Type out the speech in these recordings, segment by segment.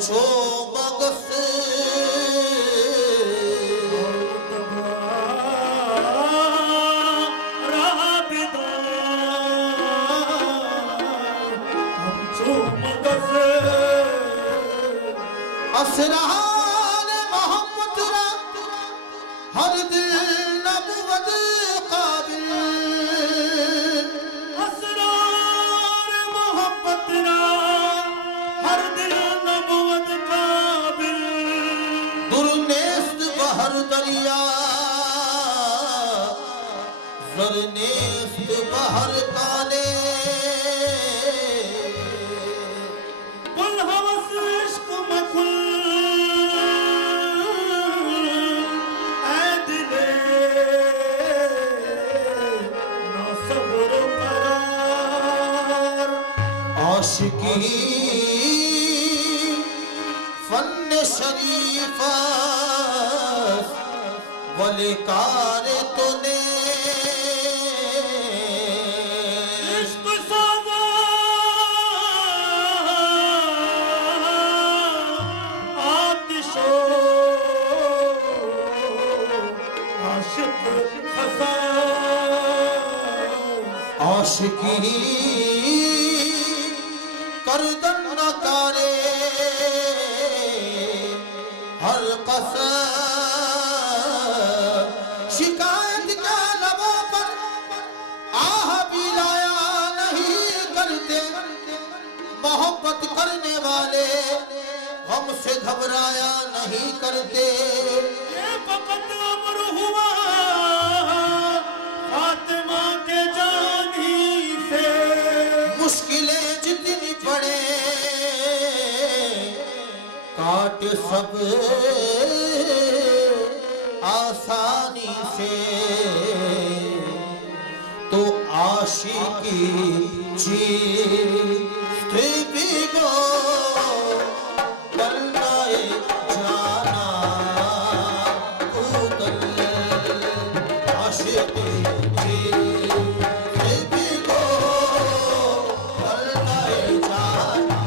छो मगस असरार मोहब्बत रा हर दिल नबुवत काबिल असरार मोहब्बत रा हर दिल नबुवत काबिल दुर्नेस्त बहर दरिया जरनेस्त बहर काले कुल हवस इश्क में खुल ऐ दिले ना सब्र करार आशिकी फन शरीफ वलिकार तूने इश्क साजा आतिशो आशिक खसास आशिकी करदन नकारे हर कसर शिकायत का लबों पर आह भी लाया नहीं करते मोहब्बत करने वाले हमसे घबराया नहीं करते ये फकत अमर हुआ फातिमा के जानी से मुश्किलें जितनी पड़े काट सब आसानी से तो आशिकी चीज़ भिगो बल्लाए जाना उदल आशिकी चीज़ भिगो बल्लाए जाना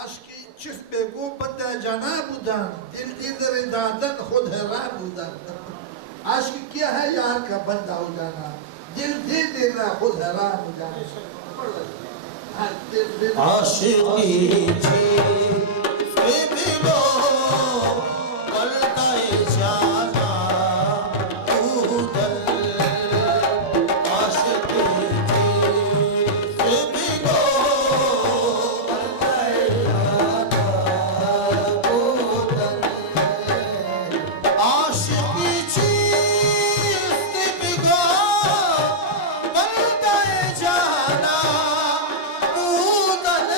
आशिकी जाना बुदान दिल इधर दादन खुद हैरान बुदान आशिक क्या है यार का बंदा हो जाना दिल दे देना खुद हैरान हो जाना आशिकी चीज़ भिगो बल्लाए जाना उदल आशिकी चीज़ भिगो बल्लाए जाना उदल आशिकी चीज़ भिगो बल्लाए जाना उदल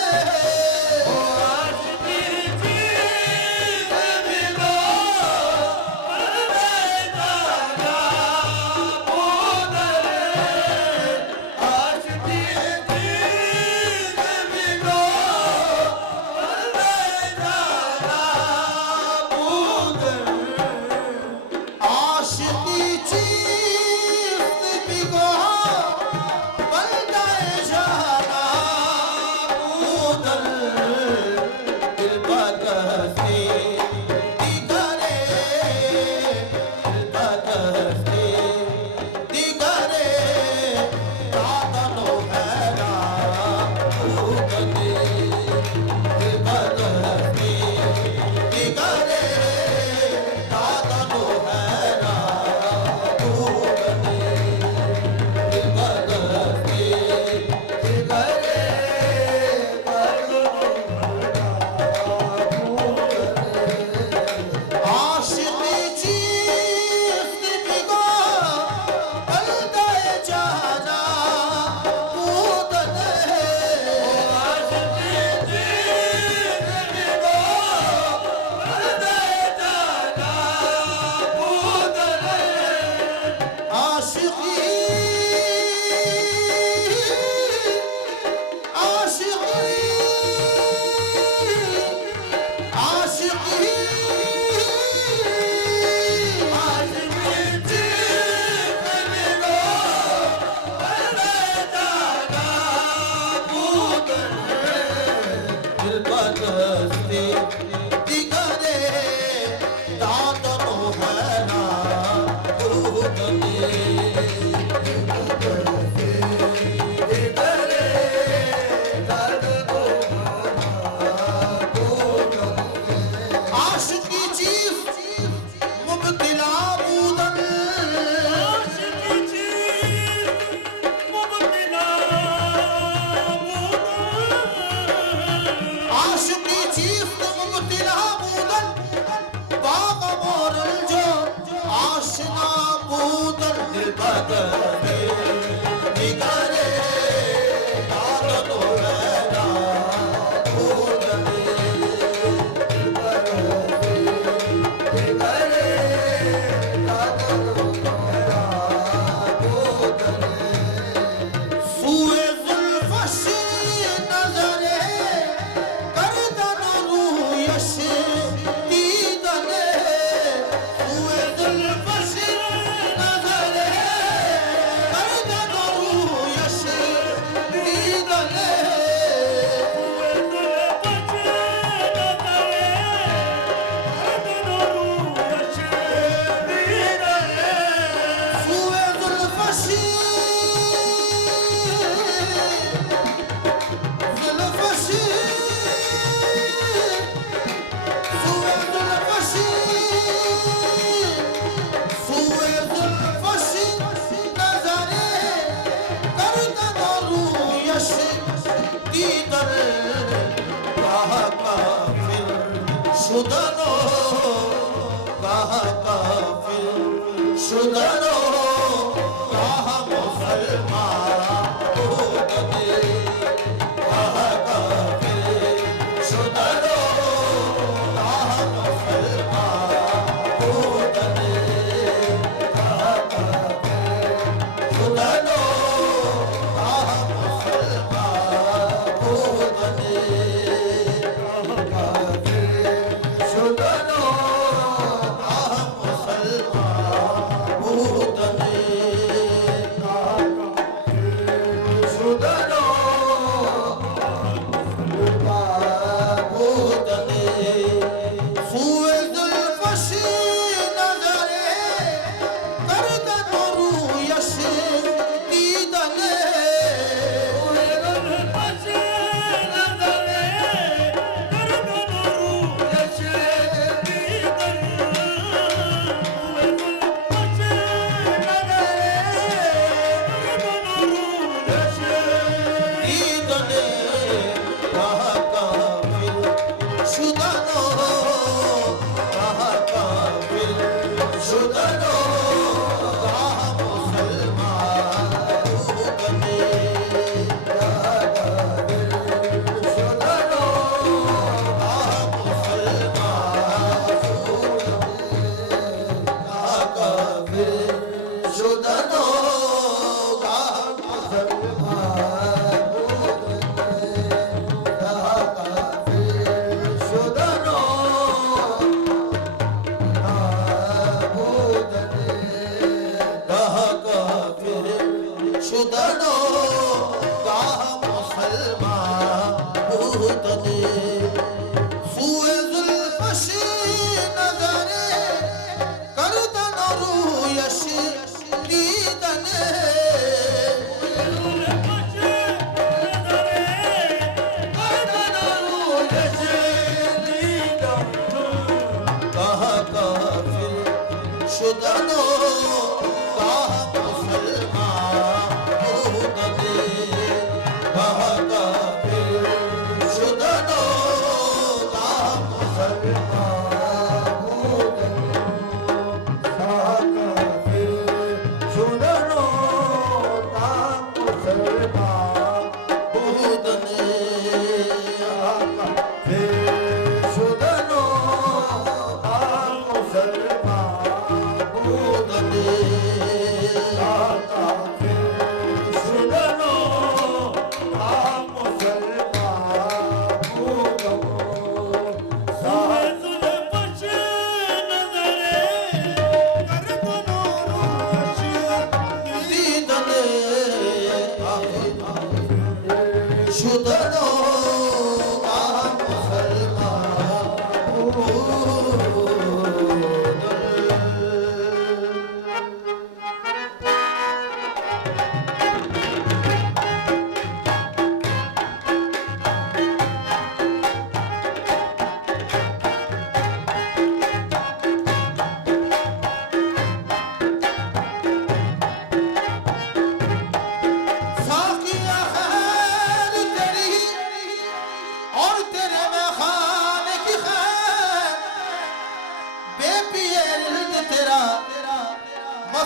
Dane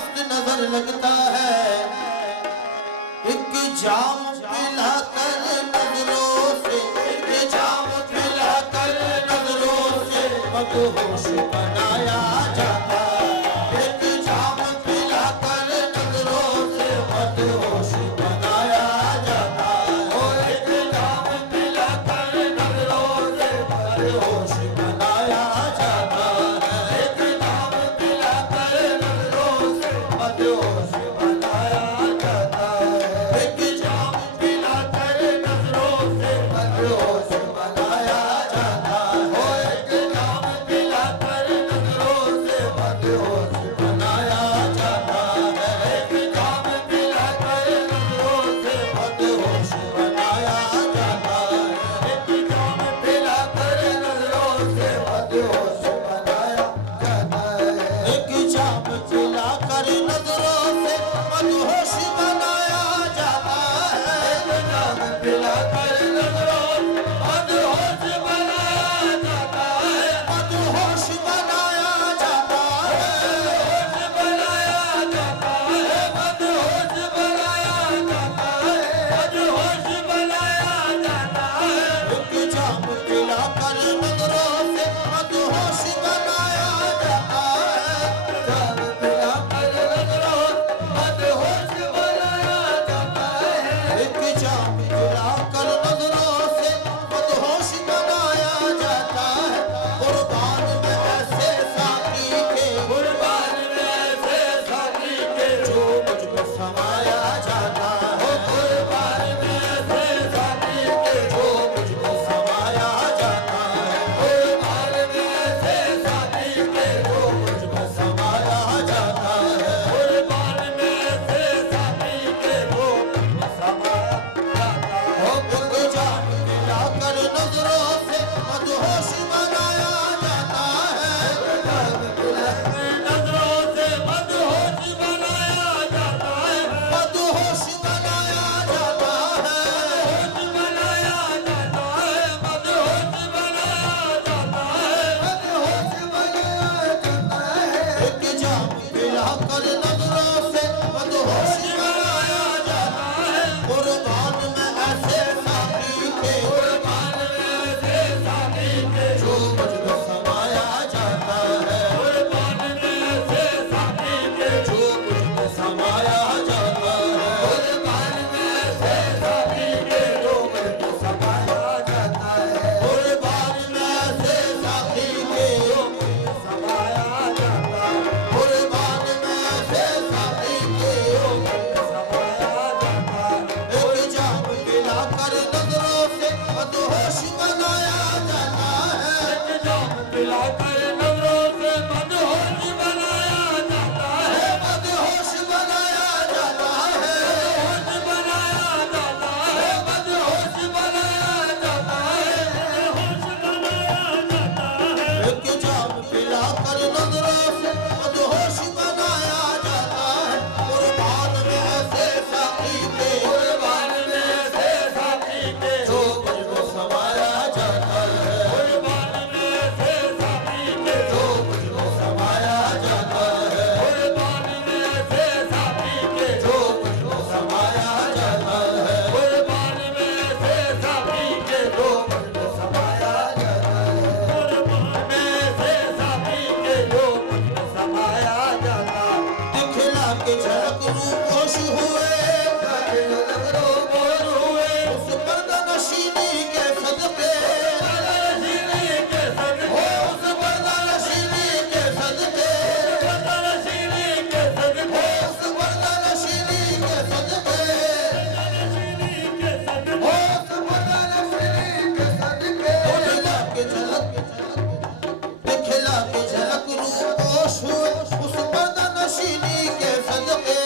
मस्त नजर लगता है, एक जाम पिला कर नजरों से, एक जाम पिला कर नजरों से मदहोश बनाया जाता है, एक जाम पिला कर नजरों से मदहोश बनाया जाता है, ओ एक जाम पिला कर नजरों से मदहोश बनाया जाता है, एक जाम पिला कर नजरों से मदहोश बनाया जाता है, एक जाम पिला कर नजरों से मदहोश बनाया जाता है, ओ एक जाम पिला कर नजरों से मदहोश बनाया जाता है, एक जाम पिला कर नजरों से मदहोश बनाया जाता है, एक जाम पिला कर नजरों से मदहोश बनाया जाता है, एक जाम पिला कर नजरों से मदहोश बनाया जाता है, एक जाम पिला कर नजरों से मदहोश बनाया जाता है, मदहोश बनाया जाता है, बनाया जाता है, मदहोश बनाया जाता है, मदहोश बनाया जाता है, एक जाम पिला कर नजरों से मदहोश बनाया जाता है, जाम पिला कर नजरों से मदहोश बनाया जाता है, एक जाम पिला कर नजरों से मदहोश बनाया जाता है, कुर्बान में ऐसे साथी के, कुर्बान में ऐसे साथी के जो मुझ में समाया जाता है, कुर्बान में ऐसे साथी के जो मुझ में समाया जाता है, कुर्बान में ऐसे साथी के जो मुझ में समाया जाता है, कुर्बान में ऐसे साथी के जो मुझ में समाया जाता है, ओ एक जाम पिला कर नजरों से मदहोश बनाया जाता है, जाम पिला कर नजरों से मदहोश बनाया जाता है, मदहोश बनाया जाता है, मदहोश बनाया जाता है, मदहोश बनाया जाता है, मदहोश बनाया जाता है, एक जाम पिला कर नजरों से मदहोश बनाया जाता है, कुर्बान में ऐसे साथी के, कुर्बान में ऐसे साथी के जो मुझ में समाया जाता है, कुर्बान में ऐसे साथी के जो मुझ में समाया जाता है, कुर्बान में ऐसे साथी के जो मुझ में समाया जाता है, कुर्बान में ऐसे साथी के जो मुझ में समाया जाता है, कुर्बान में ऐसे साथी के जो मुझ में समाया जाता है, एक जाम पिला कर नजरों से मदहोश बनाया जाता है, एक जाम पिला कर नजरों से मदहोश बनाया जाता है, मदहोश बनाया जाता है, मदहोश बनाया जाता है, मदहोश बनाया जाता है, मदहोश बनाया जाता है, एक जाम पिला कर नजरों से मदहोश बनाया जाता है, कुर्बान में ऐसे साथी के, कुर्बान में ऐसे साथी के जो मुझ में समाया जाता है, कुर्बान में ऐसे साथी के जो मुझ में समाया जाता है, कुर्बान में ऐसे साथी के जो मुझ में समाया जाता है, कुर्बान में ऐसे साथी के जो मुझ में समाया जाता है, कुर्बान में ऐसे साथी के जो मुझ में समाया जाता है, दिखला के झलक रूपोश हुए, रूपोश हुए, उस पर्दा नशीनी के सदके, पर्दा नशीनी के सदके, उस पर्दा नशीनी के सदके, पर्दा नशीनी के सदके, उस पर्दा नशीनी के सदके, उस पर्दा नशीनी के सदके, दिखला के झलक रूपोश हुए, उस पर्दा नशीनी के सदके,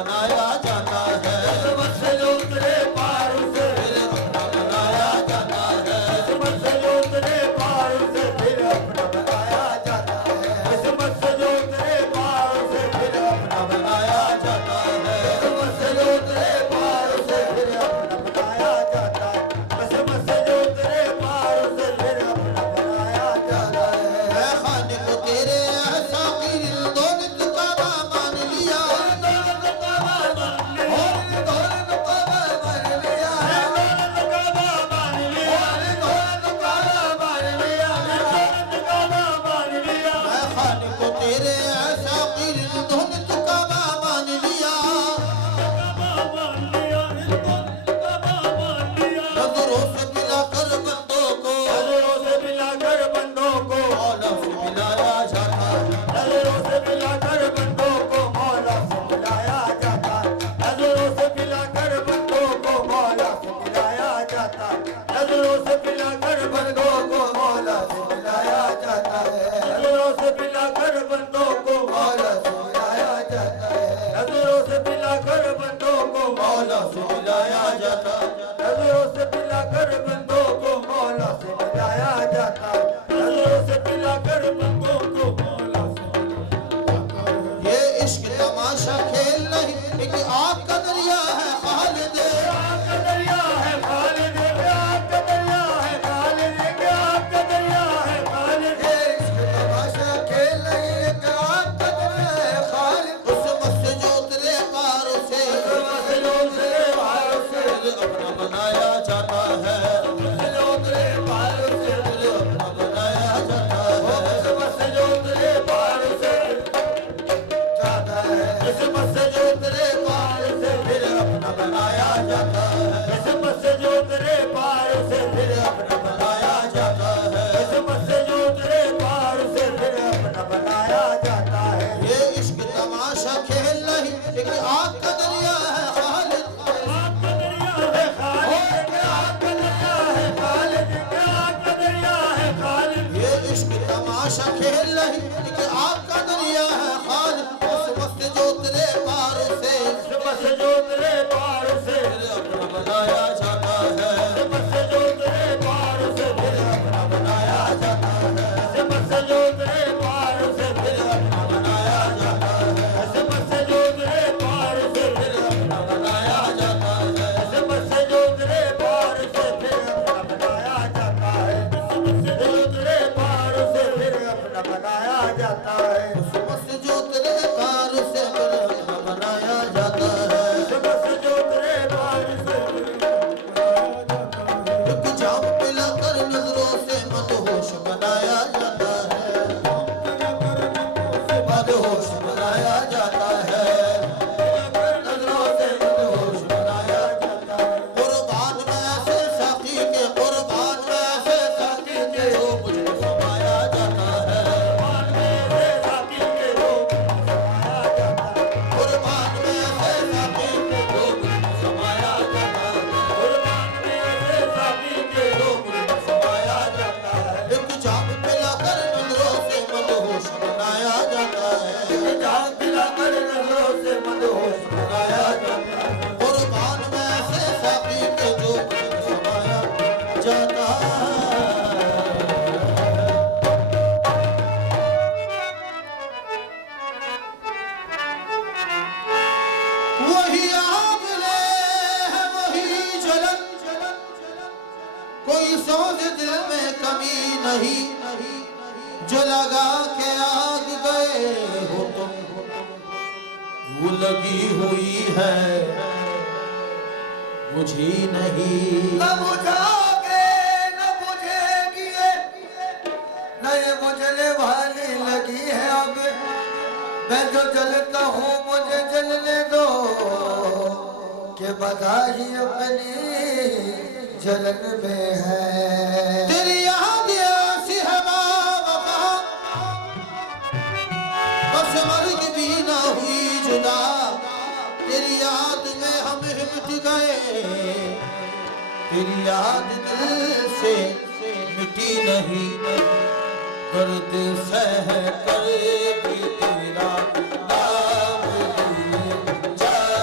बनाया जाता है, किस्मत से जो उतरे पार उसे फिर अपना बनाया जाता है, किस्मत से जो उतरे पार उसे फिर अपना बनाया जाता है किस्मत से जो उतरे पार उसे फिर अपना बनाया जाता है, किस्मत से जो उतरे पार उसे फिर अपना बनाया जाता है किस्मत से जो उतरे पार उसे फिर अपना बनाया जाता है ऐ खालिक तेरे ऐसा दिल दो नित काबा मान लिया, दौलत का बाबा मान लिया और दौलत काबा मान लिया, दौलत का बाबा मान लिया दौलत काबा मान लिया, दौलत का बाबा मान लिया ऐ खालिक तेरे ऐसा दिल दो नित काबा मान लिया, नजरों से मिलाकर बंदों को नजरों से मिलाकर बंदों को मौला से मिलाया जाता है, नजरों से मिलाकर बंदों को मौला से मिलाया जाता नजरों से मिलाकर बंदों को मौला से मिलाया जाता नजरों से मिलाकर बंदों को मौला से मिलाया जाता है नजरों से मिलाकर बंदों को मौला से मिलाया जाता है नजरों से मिलाकर बंदों को मौला से मिलाया जाता है, नजरों से मिलाकर बंदों को मौला से मिलाया जाता है नजरों से मिलाकर बंदों को मौला से ये इश्क तमाशा खेल नहीं, एक आग का दरिया है खालिद, आग का दरिया है खालिद आग का दरिया है खालिद आग का दरिया है खालिद तमाशा खेल नहीं, एक आग का दरिया है खालिद, उस मस्त जो उतरे पार से जो उतरे पार से दिल अपना बनाया जाता है, जो उतरे पार से दिल अपना बनाया जाता है, किस्मत से जो उतरे पार से जाता है किस्मत से जो उतरे पार से दिल अपना बनाया जाता है, किस्मत से जो उतरे पार से फिर अपना बनाया जाता है, किस्मत से जो उतरे पार से फिर अपना बनाया जाता है ये इश्क तमाशा खेल नहीं, एक आग का दरिया है खालिद, आग का दरिया है खालिद आग का दरिया है खालिद आग का दरिया है खालिद ये इश्क तमाशा खेल नहीं, एक आग का दरिया है खालिद, उस मस्त जो उतरे पार से किस्मत से जो उतरे पार से दिल अपना बनाया जाता है, किस्मत से जो उतरे पार से फिर अपना बनाया जाता है, किस्मत से जो उतरे पार से फिर अपना बनाया जाता है, किस्मत से जो उतरे पार से फिर अपना बनाया जाता है, किस्मत से जो उतरे पार से फिर अपना बनाया जाता है किस्मत से जो उतरे पार से फिर अपना बनाया जाता है उस मस्त जो उतरे पार से दिल अपना बनाया जाता है, किस्मत से जो उतरे पार से एक जाम पिलाकर नजरों से मदहोश बनाया जाता है, मदहोश बनाया जाता है, नजरों से मदहोश बनाया जाता है, कुर्बान में ऐसे साथी के कुर्बान में ऐसे साथी के जो मुझको समाया जाता है, मान मेरे साथी के रूप में समाया जाता है कुर्बान में ऐसे साथी के जो मुझको समाया जाता है, कुर्बान मेरे साथी के रूप में समाया जाता है एक जाम पिलाकर नजरों से मदहोश बनाया जाता है, जान दिलाकर नजरों से मदहोश बनाया जाता है, कुर्बान में ऐसे साथी के जो मुझको समाया जाता है। वही आंवले है वही जलन, कोई सोच दिल में कमी नहीं, जो लगा के आग गए हो तुम, वो लगी हुई है बुझी नहीं, न बुझाओगे न बुझेगी न ये बुझने वाली लगी है अब मैं जो जलता हूँ मुझे जलने दो कि बधाई अपनी जलन में है तेरी याद ऐसी है बाबा, बस मर्ग भी ना हुई जुदा, तेरी याद में हम मिट गए, तेरी याद दिल से मिटी नहीं, दर्द सह कर भी तेरा नाम लिए जाता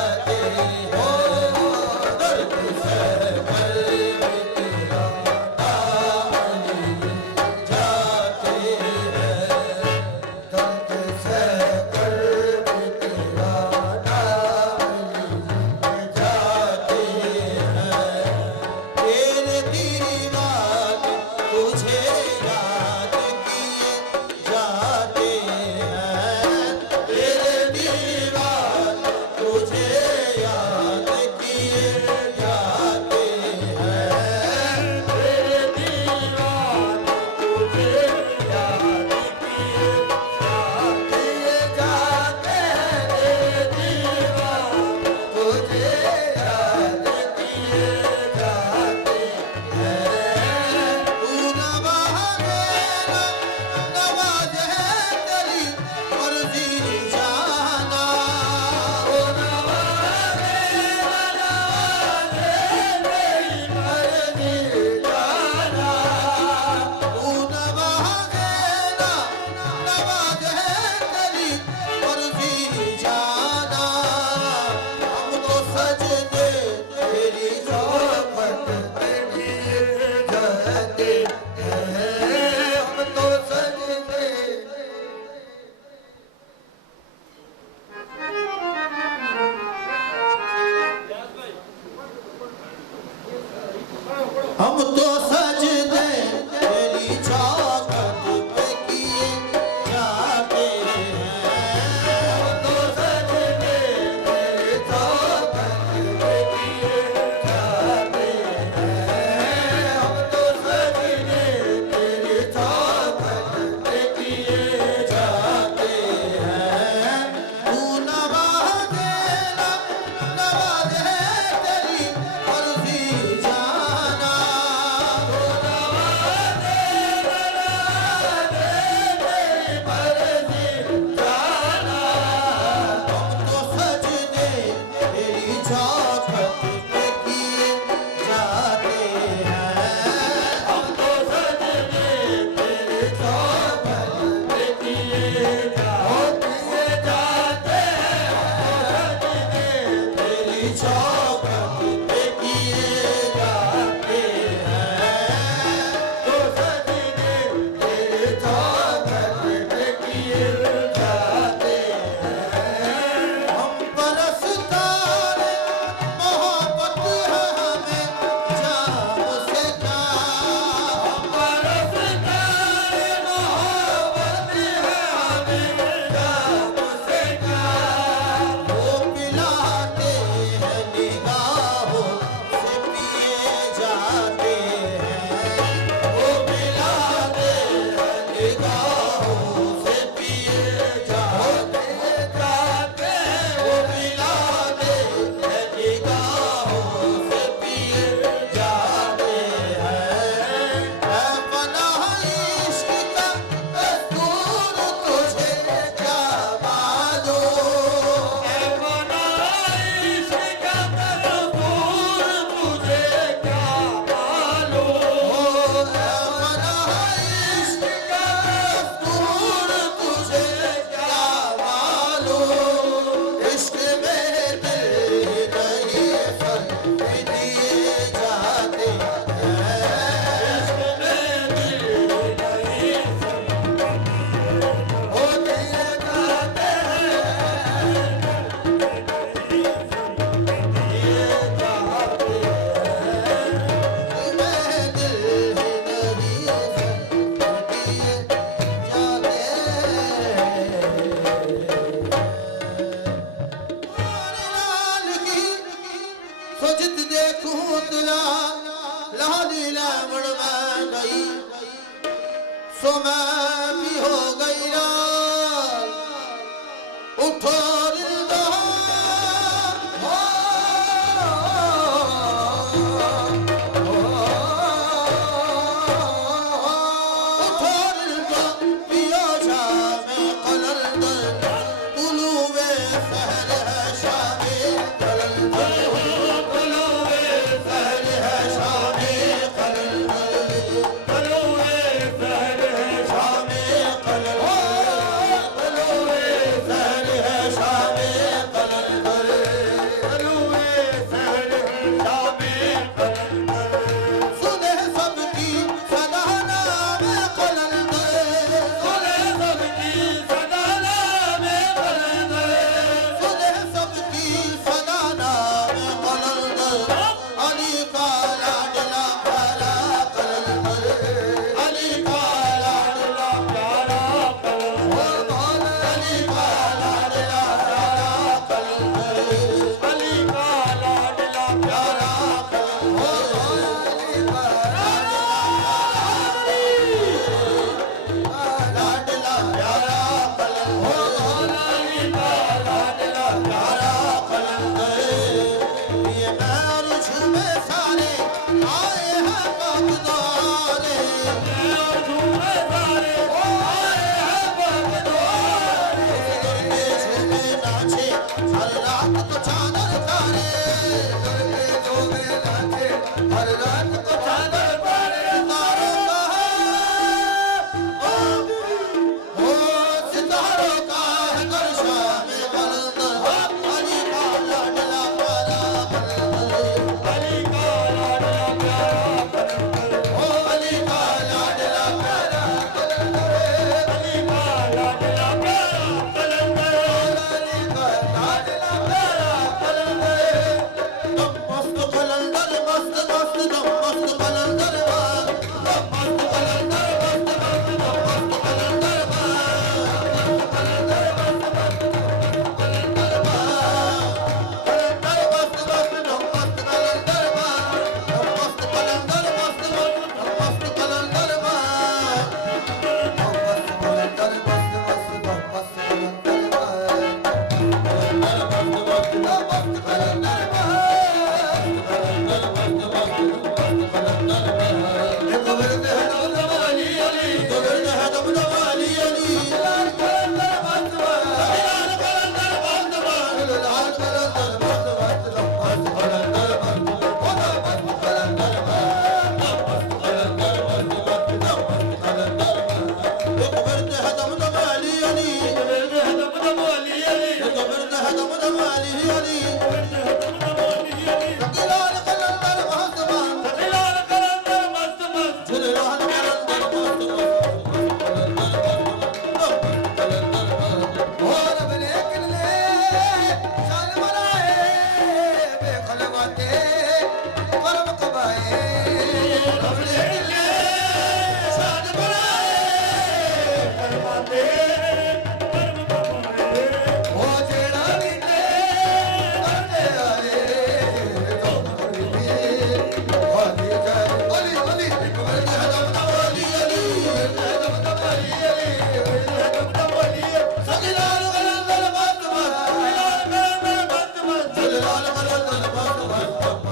चौखट पे किए जाते हैं तो सजने तेरे चौखट पे किए जाते हैं। हम परस्तार मोहब्बत है हमें जाम से क्या परस्तार मोहब्बत है हमें जाम से क्या। वो पिलाते हैं निगाहों से पिए जाते हैं वो मिलाते हैं निगाहों से पिए जाते जाते वो पिलाते हैं निगाहों से पिए जाते हैं ऐ पनाह इश्क का दस्तूर तुझे क्या मालूम ऐ बनाइश का दस्तूर तुझे क्या मालूम। सो मैं भी हो गई रात उठो रिंदा उठो रिंदा पियो शामे कलंदर तुलुए सहर है शामे कलंदर तुलुए सहर है शामे कलंदर तलुए सहर है शामे कलंदर तुलुए सहर है शामे कलंदर तलुए सहर है शामे कलंदर। सुने सबकी सदा नाम कलंदर सुने सबकी सदा नाम कलंदर। सुने सबकी सदा नाम कलंदर अली का लाडला प्यारा कलंदर अली का लाडला प्यारा कलंदर अली का लाडला प्यारा कलंदर अली का लाडला प्यारा लाडला प्यारा कलंदर अली का लाडला प्यारा कलंदर ये मैर झूमे सारे आए हैं बगदारे झूमे सारे आए हैं बगदारे। झूमे नाचे हर रात को चादर तारे झूमे नाचे हर रात को चादर तारे। सितारों का है गर्शा में कलंदर अली का लाडला प्यारा कलंदर अली का लाडला प्यारा कलंदर अली का लाडला प्यारा अली का लाडला प्यारा कलंदर अली का लाडला प्यारा कलंदर दम मस्त कलंदर मस्त मस्त दम मस्त कलंदर दम मस्त कलंदर मस्त मस्त दम मस्त कलंदर करमाते कर्म कमाए अपने दिले साध बनाए करमाते कर्म कमाए वो जेड़ा बीते करते आए तो करीबी वाली जाए अली अली एक बार जहदम अली अली जहदम अली अली जगत बोलिए सगिलाल गलल बात बात लाल गल बात मत सगिलाल गलल बात बात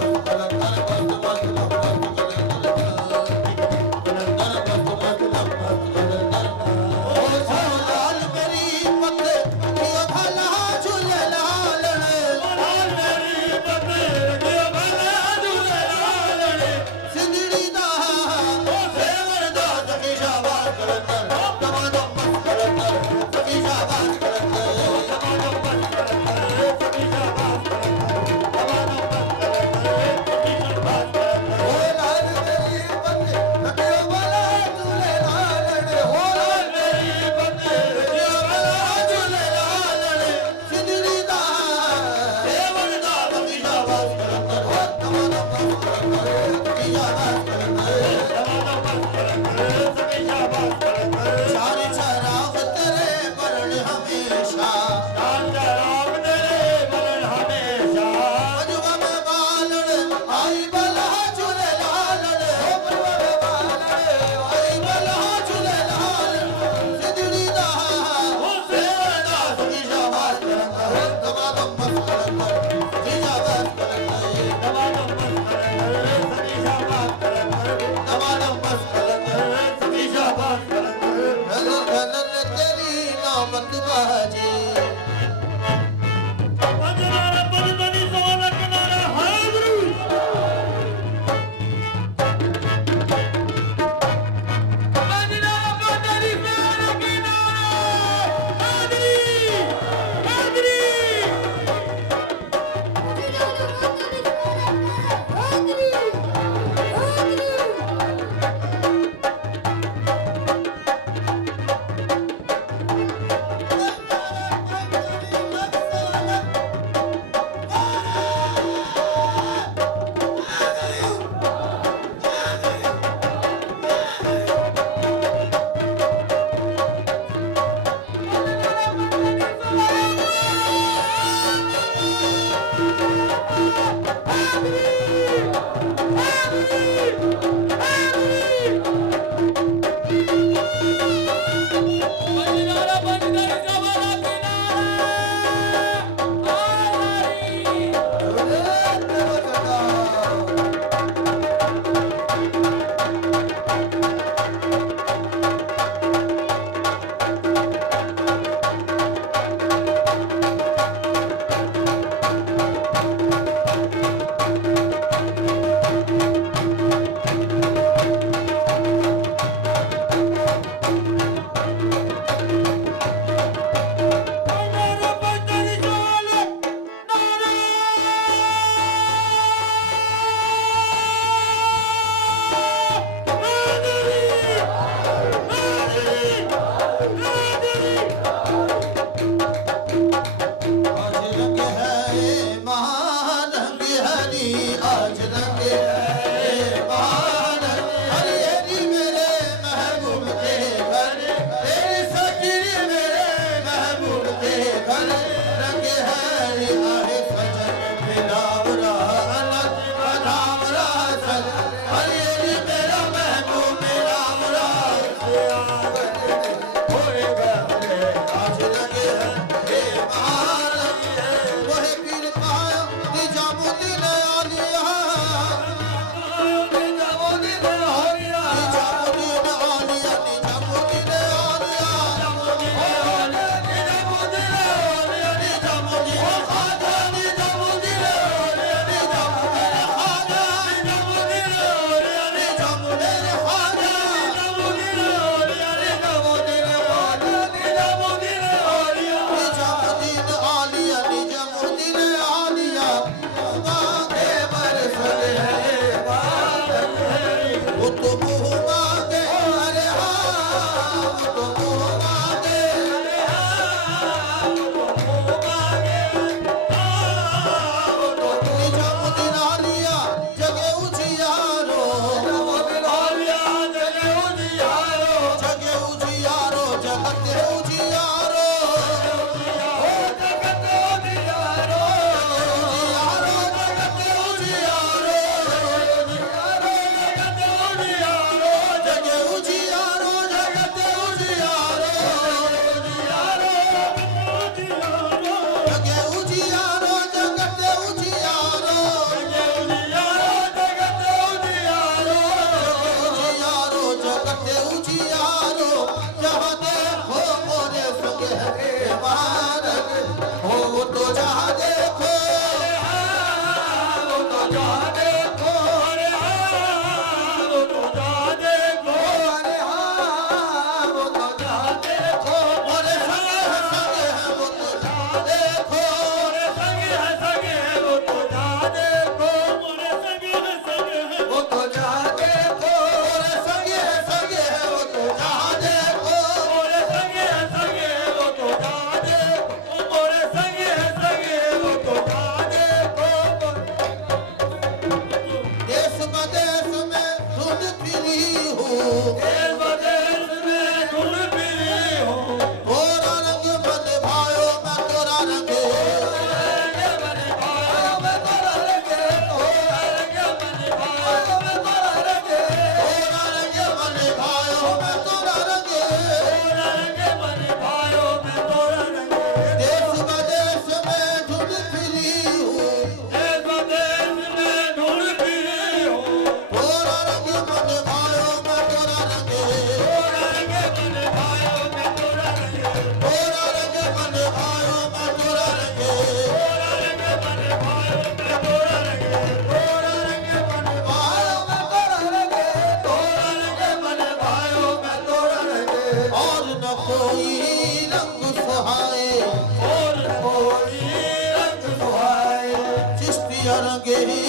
रंग ही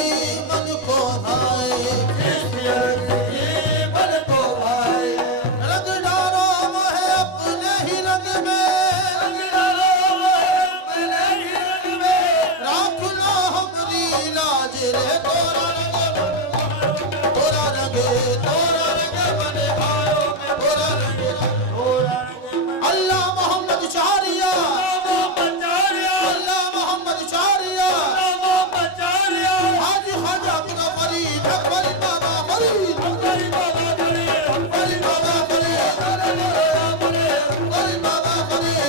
मन को भाए, जिसके रंग ही मन को भाए, रंग डालो मोहे अपने ही रंग में, रंग डालो मोहे अपने ही रंग में, राख लो हमारी लाज रे तोरा रंग बन आयो मैं, तोरा रंग थोड़ा रंग अल्लाह मोहम्मद चारिया, मोहम्मद चारिया, अल्लाह मोहम्मद चारिया, मोहम्मद चारिया, हाजी ख्वाजा अपना फरीद है, फरीद बाबा फरीद, हमारी बाबा बड़े, फरीद बाबा फरीद, फरीद बाबा फरीद,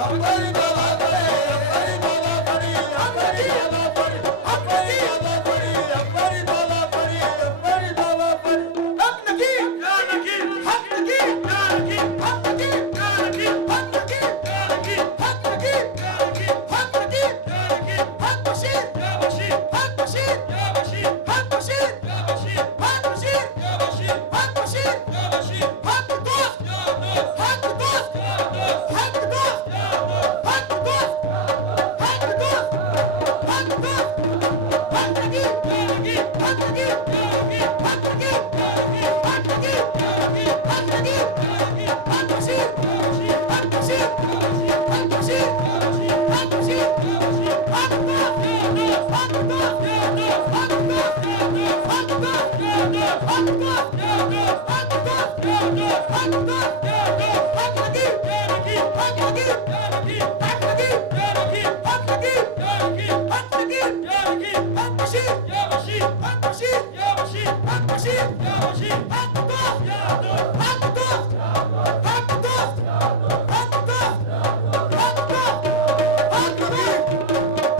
हमारी बाबा बड़े, हमारी बाबा बड़ी, हमारी बाबा बड़ी, हमारी बाबा बड़ी, हमारी बाबा बड़ी, हमारी बाबा बड़ी। हक नकी, या नकी, हक नकी, या नकी, हक नकी, या नकी, हक नकी, या नकी, हक नकी, या नकी, हक नकी, या नकी, हक बशीर, या बशीर, हक बशीर, या बशीर, हक बशीर, या बशीर, हक बशीर, या बशीर, हक बशीर, या बशीर, हक दोस्त, या दोस्त, हक दोस्त, या दोस्त, हक दोस्त, या दोस्त, हक दोस्त, हक दोस्त, हक दोस्त, हक नकी, या नकी, हक नकी, या नकी, हक नकी, या नकी, हक नकी, या नकी, हक नकी, या नकी, हक बशीर, या बशीर, हक बशीर, या बशीर, हक बशीर, या बशीर, हक बशीर, या बशीर, हक दोस्त, या दोस्त, हक दोस्त, या दोस्त, हक दोस्त, या दोस्त, हक दोस्त, या दोस्त, हक दोस्त, या दोस्त, हक दोस्त, या दोस्त, हक दोस्त, या दोस्त, हक नकी, या नकी, हक नकी, या नकी, हक नकी, या नकी, हक नकी, या नकी, हक नकी, या नकी, हक बशीर, या बशीर, हक बशीर, या बशीर, हक बशीर, या बशीर, हक दोस्त, या दोस्त, हक दोस्त, हक दोस्त, हक दोस्त, हक दोस्त, हक नकी,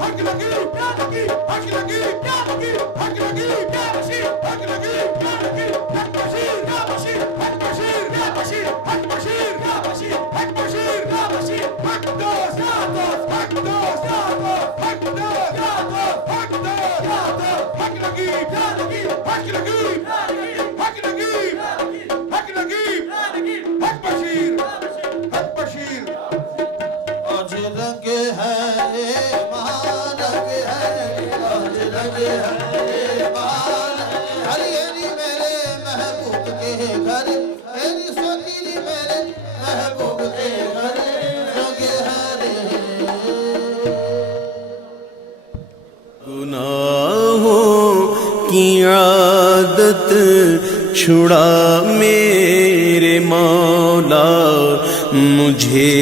हक नकी, या नकी, हक नकी, या नकी, हक नकी, या बशीर, हक नकी, या नकी, हक बशीर, या बशीर, हक बशीर, या बशीर, हक बशीर, या बशीर, हक बशीर, या बशीर, हक दोस्त, या दोस्त, हक दोस्त, या दोस्त, हक दोस्त, या दोस्त, हक दोस्त, या दोस्त, हक नकी, या नकी, हक नकी, या नकी, हक नकी, या नकी, हक नकी, या नकी, हक बशीर, हक बशीर। आज रंग है मान है, आज रंग है मान, हरी हरी मेरे महबूब के घर, हरी सकीरी मेरे महबूब के घर, रंग है गुनाहों की आदत छुड़ा मेरे मौला, मुझे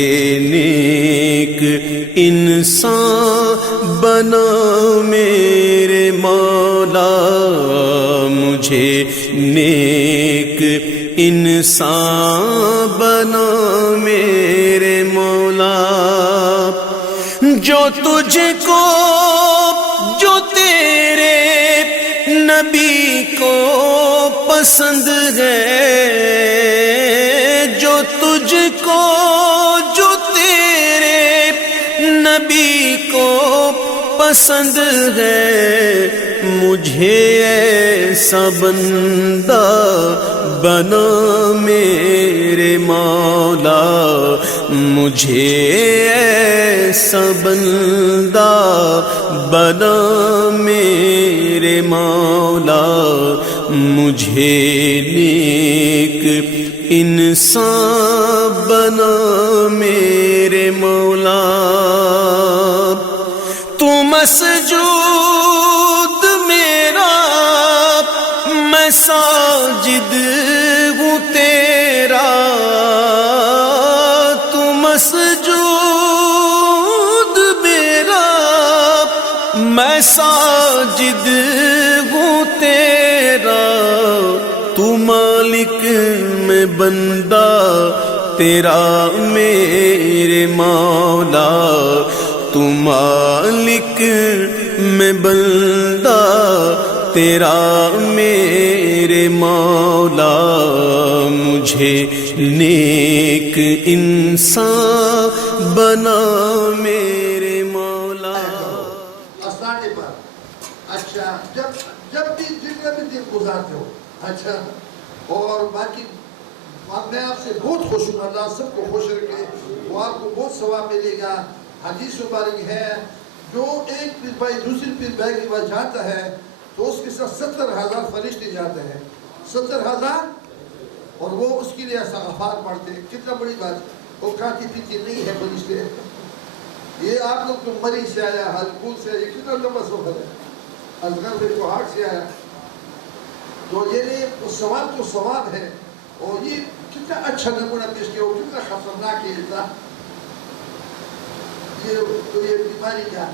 नेक इंसान बना मेरे मौला, मुझे नेक इंसान बना मेरे मौला। जो तुझको, जो तेरे नबी को पसंद है, जो तुझको, जो तेरे नबी को पसंद है, मुझे ऐसा बंदा बना मेरे मौला, मुझे ऐसा बंदा बना मेरे मौला, मुझे नेक इंसान बना मेरे मौला। तू मसजूद मेरा, मैं साजिद हूँ तेरा, तू मसजूद मेरा, मैं साजिद हूँ तेरा, तू मालिक में बंदा तेरा मेरे मौला, तू मालिक में बंदा तेरा मेरे मौला, मुझे नेक इंसान बना मेरे मौला। आस्थाने पर अच्छा, जब भी जितने भी दिन गुजारते हो, अच्छा, और बाकी मैं आपसे बहुत खुश हूँ, अल्लाह सबको खुश रखे, वो आपको बहुत सवाब मिलेगा। हदीस मुबारक है, जो एक पीर भाई दूसरी पीर भाई के पास जाता है तो उसके साथ 70,000 फरिश्ते जाते हैं, 70,000, और वो उसके लिए इस्तग़फ़ार पढ़ते हैं। कितना बड़ी बात है। वो खाती पीती नहीं है फरिश्ते। ये आप लोग तो मरी से आया, हलकुल से, ये कितना लंबा सफर है। असगर मेरे को हार्ट से आया, तो ये सवाल तो सवाल है। और ये कितना अच्छा नमूना पेश किया, वो कितना खतरनाक है था। ये बीमारी क्या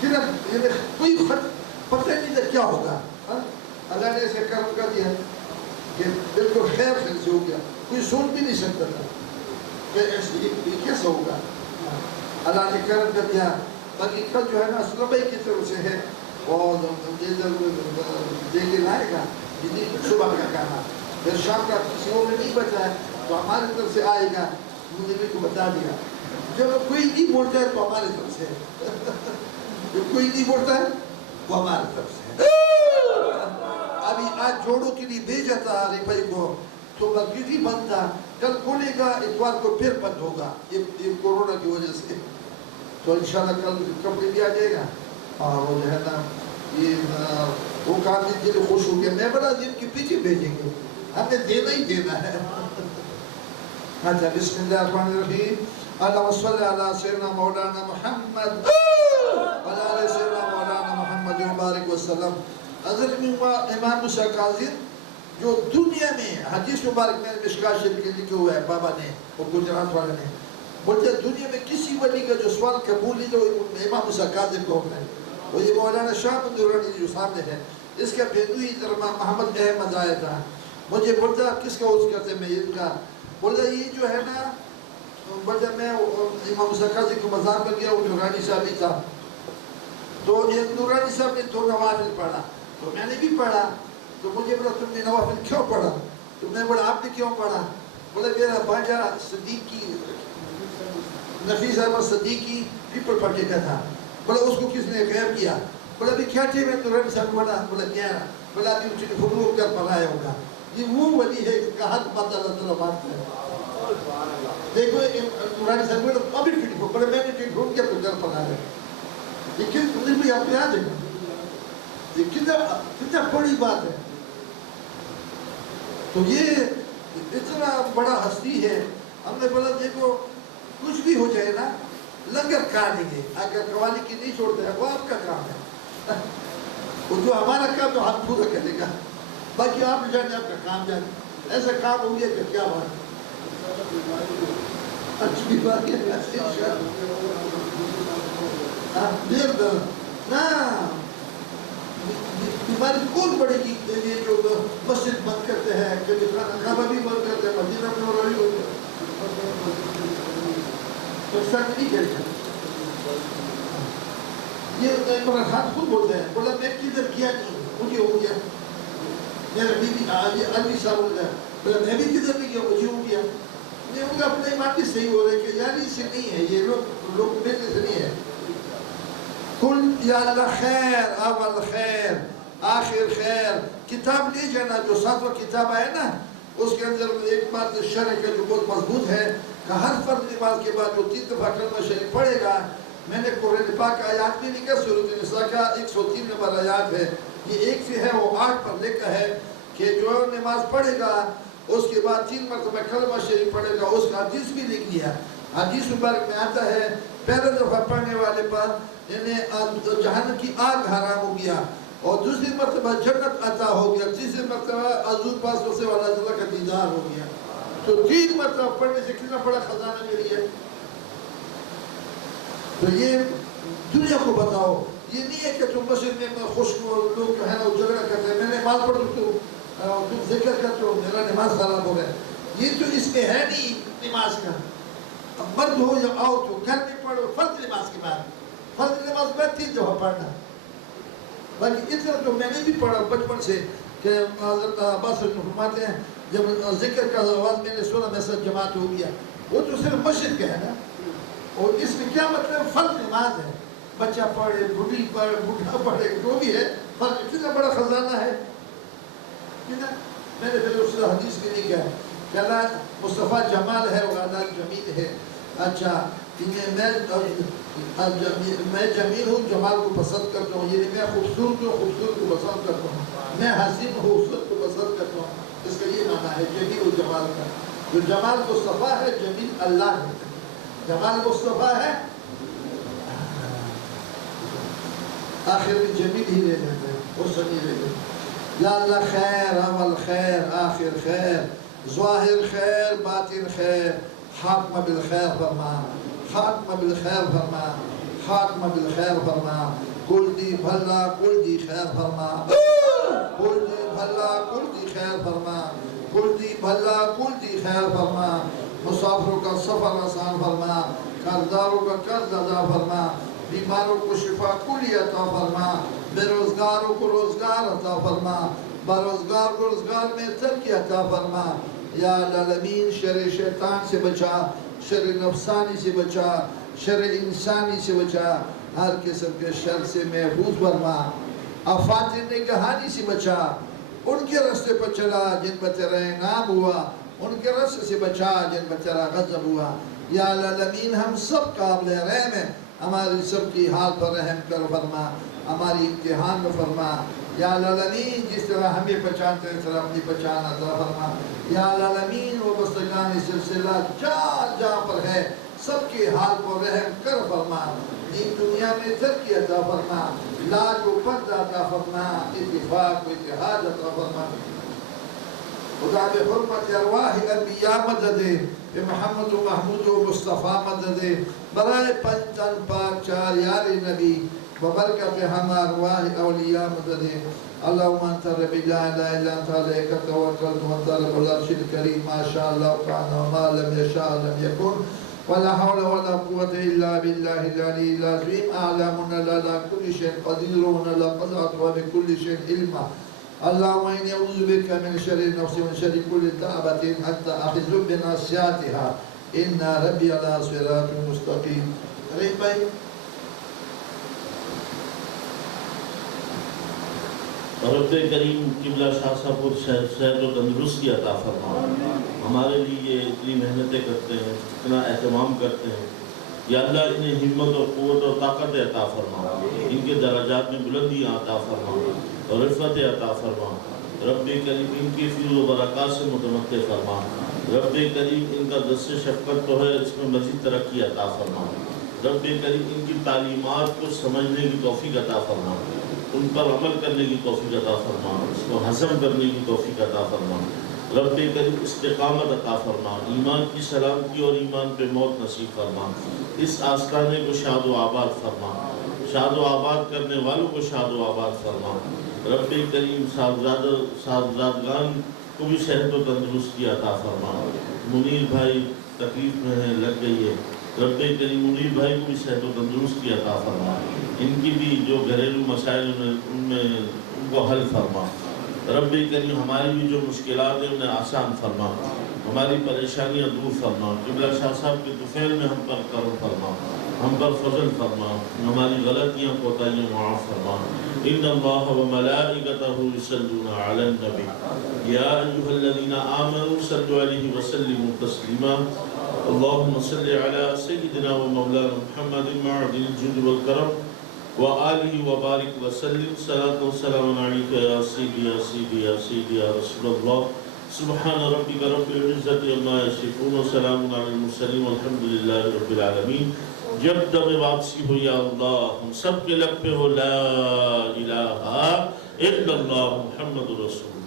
कितना, कोई पता नहीं था क्या होगा। अल्लाह ने ऐसे कर्म कर दिया कि बिल्कुल खैर से हो गया, कोई सोच भी नहीं सकता था कि ये कैसे होगा। अल्लाह ने कर्म कर दिया। बाकी कल जो है ना सुलभ की तरफ से है, और देखे लाएगा सुबह का खाना, फिर शाम का किसी और ने नहीं बचा है तो हमारी तरफ से आएगा। मुझे भी को बता दिया, जब कोई नहीं बोलता है तो हमारी तरफ से जब कोई नहीं बोलता है वो हमारी तरफ से। अभी आज जोड़ों के लिए भेजा था रिफाई को, तो मस्जिद ही बंद था, कल खोलेगा, इतवार को फिर बंद होगा ये कोरोना की वजह से। तो इंशाल्लाह कल कपड़े भी आ जाएगा। और वो जो है ना ये वो काम दिन के लिए खुश हो गया। मैं बड़ा दिन के पीछे भेजेंगे, हमें देना ही देना है। अच्छा बिस्मिल्लाहिर्रहमानिर्रहीम। अल्लाहुम्मा सल्लि अला सय्यिदिना मौलाना मुहम्मद व अला सय्यिदिना मौलाना मुहम्मद व बारिक वसल्लम। हज़रत इमाम मूसा काज़िम जो दुनिया में हदीस मुबारक में मिशकात शरीफ के लिखे हुआ है बाबा ने और गुजरात वाले ने, बोलते दुनिया में किसी वली का जो सवाल कबूल नहीं तो इमाम मूसा काज़िम को है। और ये मौलाना शाह दुरानी जो सामने है, इसका बेदुई मोहम्मद अहमद आया था। मुझे बोलता किसका उस करते मैं इनका बोलता ये जो है ना, बोलता मैं इमाम मूसा काज़िम को मज़ार में गया, वो दुरानी साहब ही था। तो ये दुरानी साहब ने 2 नवाफिल पढ़ा, तो मैंने भी पढ़ा। तो मुझे बोला तुमने नवाफिल क्यों पढ़ा? तो मैं बोला आपने क्यों पढ़ा? बोला मेरा भांजा सदीकी नफीस अहमद सदीकी पीपल पार्टी का था। बोला उसको किसने गैर किया? बोला अभी क्या थे मैं तुरंत सब पढ़ा। बोला क्या? बोला अभी उसने फुरूर कर पढ़ाया होगा। ये वो वली है इसका हाथ बात अल्लाह बात है। देखो तुरंत सब बोला अभी फिट हो, बोला मैंने ठीक ढूंढ के तो कर पढ़ाया। लेकिन तुमने भी आप याद है ये कितना बड़ी बात है। तो ये इतना बड़ा हस्ती है। हमने बोला देखो कुछ भी हो जाए ना, लंगर खा लेंगे, अगर कवाली की नहीं छोड़ते हैं वो आपका काम है। वो जो हमारा काम तो हम पूरा करेगा, बाकी आप जाने आपका काम जाने। ऐसा काम हो गया कि क्या बात अच्छी बात है ना। बीमारी कौन पड़ेगी? ये जो मस्जिद बंद करते हैं, कभी खाना भी बंद करते हैं, मदीना में तो शक नहीं करेगा। ये इमरान खान खुद बोलते हैं, बोला मैं किधर किया नहीं, मुझे हो गया। मेरा बीबी ये अली साहब बोला मैं भी किधर नहीं गया, मुझे हो गया। नहीं उनका अपने माटी सही हो रहा है कि यार इससे नहीं है, ये लोग मेरे से नहीं है। कुल या अल्लाह खैर अवल खैर आखिर खैर। किताब ले जाना, जो 7वां किताब है ना, उसके अंदर एक बात शरह का जो बहुत मजबूत है कि हर फर्द नमाज के बाद जो 3 दफ़ा कलमा शरीफ पढ़ेगा। मैंने कुरान पाक आयात भी लिखा, सूरत निसा का 103 नंबर आयात है, ये 1 से है वो 8 पर लिखा है कि जो नमाज पढ़ेगा उसके बाद 3 मरतबा कलमा शरीफ पढ़ेगा, उसका हदीस भी लिख लिया। हदीस मुबारक में आता है पहले दफ़ा पढ़ने वाले पर जहन्नम की आग हराम हो गया, और दूसरी मरतबा जन्नत अता हो गया, तीसरी मरतबा अज़ूर पास से वाला अल्लाह का दीदार हो गया। तो 3 मरतबा पढ़ने से कितना बड़ा खजाना मिल गया। तो ये दुनिया को बताओ, ये नहीं है कि तुम मस्जिद में खुश लोग जो है ना वो झगड़ा करते हैं, मैंने नमाज पढ़ तो तुम जिक्र करते हो मेरा नमाज खराब हो गया। ये तो इसमें है नहीं नमाज का। अब मर्द हो या आओ तो घर में पढ़ो, फर्ज नमाज के बाद, फर्ज नमाज में 3 दफ़ा पढ़ना। बाकी इतना तो मैंने भी पढ़ा बचपन से कि अब्बास फरमाते हैं जब जिक्र का आवाज़ मैंने सुना मैं सब जमात हो गया। वो तो सिर्फ मस्जिद का है ना, और इसमें क्या मतलब फर्ज नमाज है। बच्चा पढ़े, बूढ़ी पढ़े, बूढ़ा पढ़े, जो भी है फर्ज, कितना बड़ा खजाना है ना। मैंने फिर उस हदीस में नहीं कहा कि अल्लाह मुस्तफ़ा जमाल है और अल्लाह जमील है। अच्छा मैं जमील हूँ, जमाल को पसंद करता हूँ, यानी मैं खूबसूरत हूँ, खूबसूरत को पसंद करता हूँ, मैं हसीन हूँ, खूबसूरत को पसंद करता हूँ। इसका ये माना है जमील और जमाल का। जो जमाल मुस्तफ़ा है, जमील अल्लाह है। जमाल मुस्तफ़ा है, आखिर में जमील ही ले लेते हैं, वो सही ले लेते हैं। या अल्लाह खैर, अमल खैर, आखिर खैर, ज़ाहिर खैर, बातिन खैर, खात्मा बिल खैर फरमा, खात्मा बिल खैर फरमा, खात्मा बिल खैर फरमा, कुल दी भला कुल दी खैर फरमा, कुल दी भला कुल दी खैर फरमा, कुल दी भला कुल दी खैर फरमा, मुसाफिरों का सफर आसान फरमा, कर्जदारों का कर्ज अदा फरमा, बीमारों को शिफा कुली अता फरमा, बेरोजगारों को रोजगार अता फरमा, बेरोजगार को रोजगार में तरक्की अता फरमा। या अल्लाह शर शैतान से बचा, शर नफसानी से बचा, शर इंसानी से बचा, हर किस्म के शर से महफूज फरमा। आफात निगहानी से बचा, उनके रास्ते पर चला जिन पर तेरा इनाम हुआ, उनके रास्ते से बचा जिन पर तेरा गज़ब हुआ। या अल्लाह हम सब काबिल रहम है, हमारी सब की हाल पर रहम कर फरमा, हमारी इम्तिहान में फरमा। या अल्लाह जिस तरह हमें पहचानते हैं, इस तरह अपनी पहचान अता फरमा। या अल्लाह वो बस्तगान सिलसिला जहाँ जहाँ पर है सबके हाल पर रहम कर फरमा, दीन दुनिया में तरक्की अता फरमा, लाज व पर्दा अता फरमा, इत्तिफाक व इत्तिहाद अता फरमा। खुदा बे हुर्मत अरवाह अंबिया मदद मोहम्मद महमूद मुस्तफ़ा मदद बराए पंचन पाक चार यार नबी बबरकत हम अरवाह औलिया मदद। अल्लाहुम्मा अंत रब्बी ला इलाहा इल्ला अंत अलैका तवक्कलतु व अंत रब्बुल अर्शिल करीम मा शा अल्लाह काना व मा लम यशा लम यकुन वला हौला वला कुव्वता इल्ला बिल्लाहिल अलिय्यिल अज़ीम। अअलमुना अला कुल्लि शैइन क़दीर व लक़द अहता बिकुल्लि शैइन इल्मा। अल्लाहुम्मा इन्नी अऊज़ु बिका मिन शर्रि नफ्सी व शर्रि कुल्लि दाब्बतिन हत्ता आखिज़ु बिनासियातिहा इन्ना रब्बी अला सिरातिन मुस्तक़ीम। रहीम भाई, रब्बे करीम किबला शाह साहब को सेहत व तंदुरुस्ती अता फरमा। हमारे लिए इतनी मेहनतें करते हैं, इतना एहतमाम करते हैं। या अल्लाह इन्हें हिम्मत और क़ुव्वत और ताकत अता फरमा, इनके दराजात में बुलंदियाँ अता फरमा और रिफ़त अता फरमा। रब्बे करीम इनकी फ़िज़्ल व बरक़ात से मुतमत्ते फरमा। रब्बे करीम इनका दस्ते शफ़क़त तो है, इसमें मज़ीद तरक्की अता फरमा। रब्बे करीम इनकी तालीमात को समझने की तौफ़ीक़ अता फरमा, उन पर अमल करने की तौफ़ीक़ अता फरमा, उसको हज़म करने की तौफ़ीक़ अता फरमा। रब्बे करीम इस्तिक़ामत अता फरमा, ईमान की सलामती और ईमान पे मौत नसीब फरमा। इस आस्ताने को शाद व आबाद फरमा, शाद व आबाद करने वालों को शाद व आबाद फरमा। रब्बे करीम साहबजादगान को भी सेहत व तंदुरुस्ती अता फरमा। मुनीर भाई तकलीफ़ में है, लग गई है, रब्बे करीम मुनीर भाई को भी सेहत व तंदुरुस्ती अता फरमा। इनकी भी जो घरेलू मसाइल उनमें उनको हल फरमा। रब्बे करीम हमारी भी जो मुश्किलात हैं उन्हें आसान फरमा, हमारी परेशानियाँ दूर फरमा। किबला शाह साहब के तुफ़ैल में हम पर करम फरमा, हम पर फजल फरमा, हमारी गलतियाँ कोताहियाँ माफ़ फरमा। इन्नल्लाह व मलाइकतहु युसल्लूना अलन नबी या अय्युहल्लज़ीना आमनू सल्लु अलैहि व सल्लिमू तस्लीमा। अल्लाहुम्मा सल्लि अला सय्यिदिना व मौलाना मुहम्मदिन मअदिल जुद वल करम व आलिहि व बारिक व सल्लिम सलातु व सलामुन अलैका या सय्यिदी या सय्यिदी या सय्यिदी या रसूलल्लाह। सुब्हान रब्बिका रब्बिल इज़्ज़ति अम्मा यसिफून व सलामुन अलल मुरसलीन वल्हम्दुलिल्लाहि रब्बिल आलमीन। जब दम वापसी हो या अल्लाह, हम सब के लब पे हो ला इलाहा इल्लल्लाह मुहम्मदुर रसूलुल्लाह।